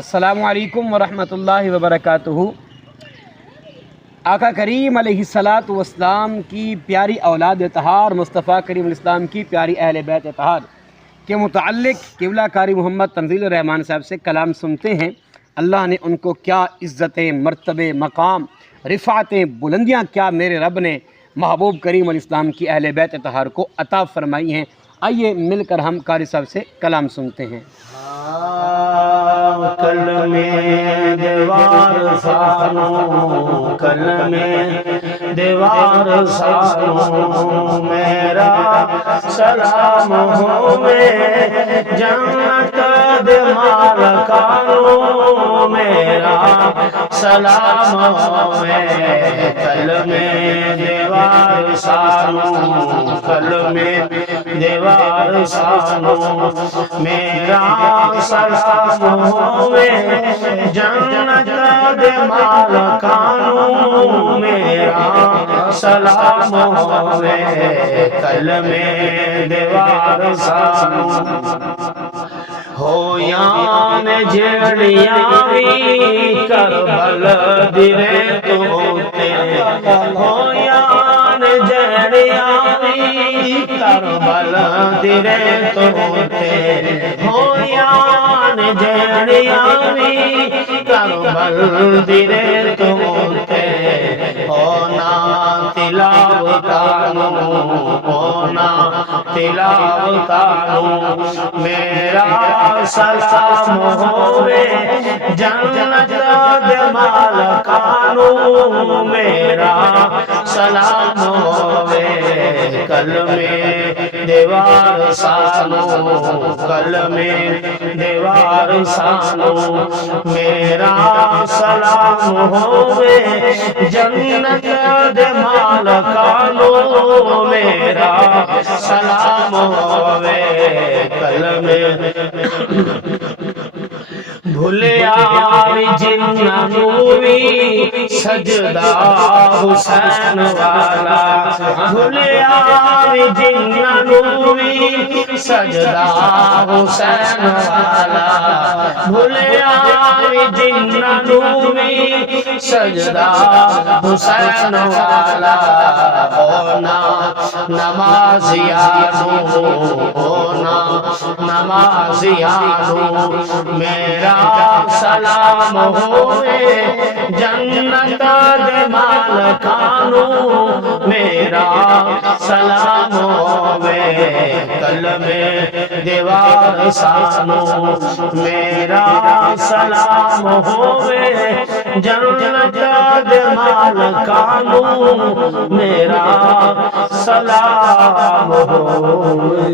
السلام علیکم ورحمۃ اللہ وبرکاتہ۔ آقا کریم علیہ الصلاۃ والسلام کی پیاری اولاد طہار، مصطفیٰ کریم علیہ السلام کی پیاری اہل بیت طہار کے متعلق قبلہ کاری محمد تنزیل الرحمان صاحب سے کلام سنتے ہیں۔ اللہ نے ان کو کیا عزتیں، مرتبے، مقام، رفعتیں، بلندیاں کیا میرے رب نے محبوب کریم علیہ السلام کی اہل بیت طہار کو عطا فرمائی ہیں۔ آئیے مل کر ہم قاری صاحب سے کلام سنتے ہیں۔ کلمے دیوار سانو، کلمے دیوار سانو، میرا سلام ہوے جنت دے مالکانو، میرا سلام ہوے کلمے دیوار سانو، کلمے دیوار سانو، میرا سلام ہوے جنت دے مالکانو، میرا سلام ہوے کلمے دیوار سانو۔ ہو یان جڑیاں وی کربل دیرے تو تے، ہو یان جڑیاں وی کربل دیرے تو تے، ہو یان جڑیاں وی کربل دیرے تو تے، ہونا تلاوتانو، ہونا تلاوتانو، میرا سلام ہوے جنت دے مالکانو، میرا سلام ہوے کلمے دیوار سانو، کلمے دیوار سانو، میرا سلام ہوے جنت دے مالکانو، میرا سلام ہوے کلمے بھولیا وی جنہاں وی سجدہ حسین والا، بھولیا وی جنہاں وی سجدہ حسین والا، بھولیا وی جنہاں وی سجدہ حسین والا، ہونا نمازیانو، ہونا نمازیانو، میرا سلام ہوے جنت دے مالکانو، میرا سلام ہوے کلمے دیوار سانو، میرا سلام ہوے جنت دے مالکانو، میرا سلام ہوے۔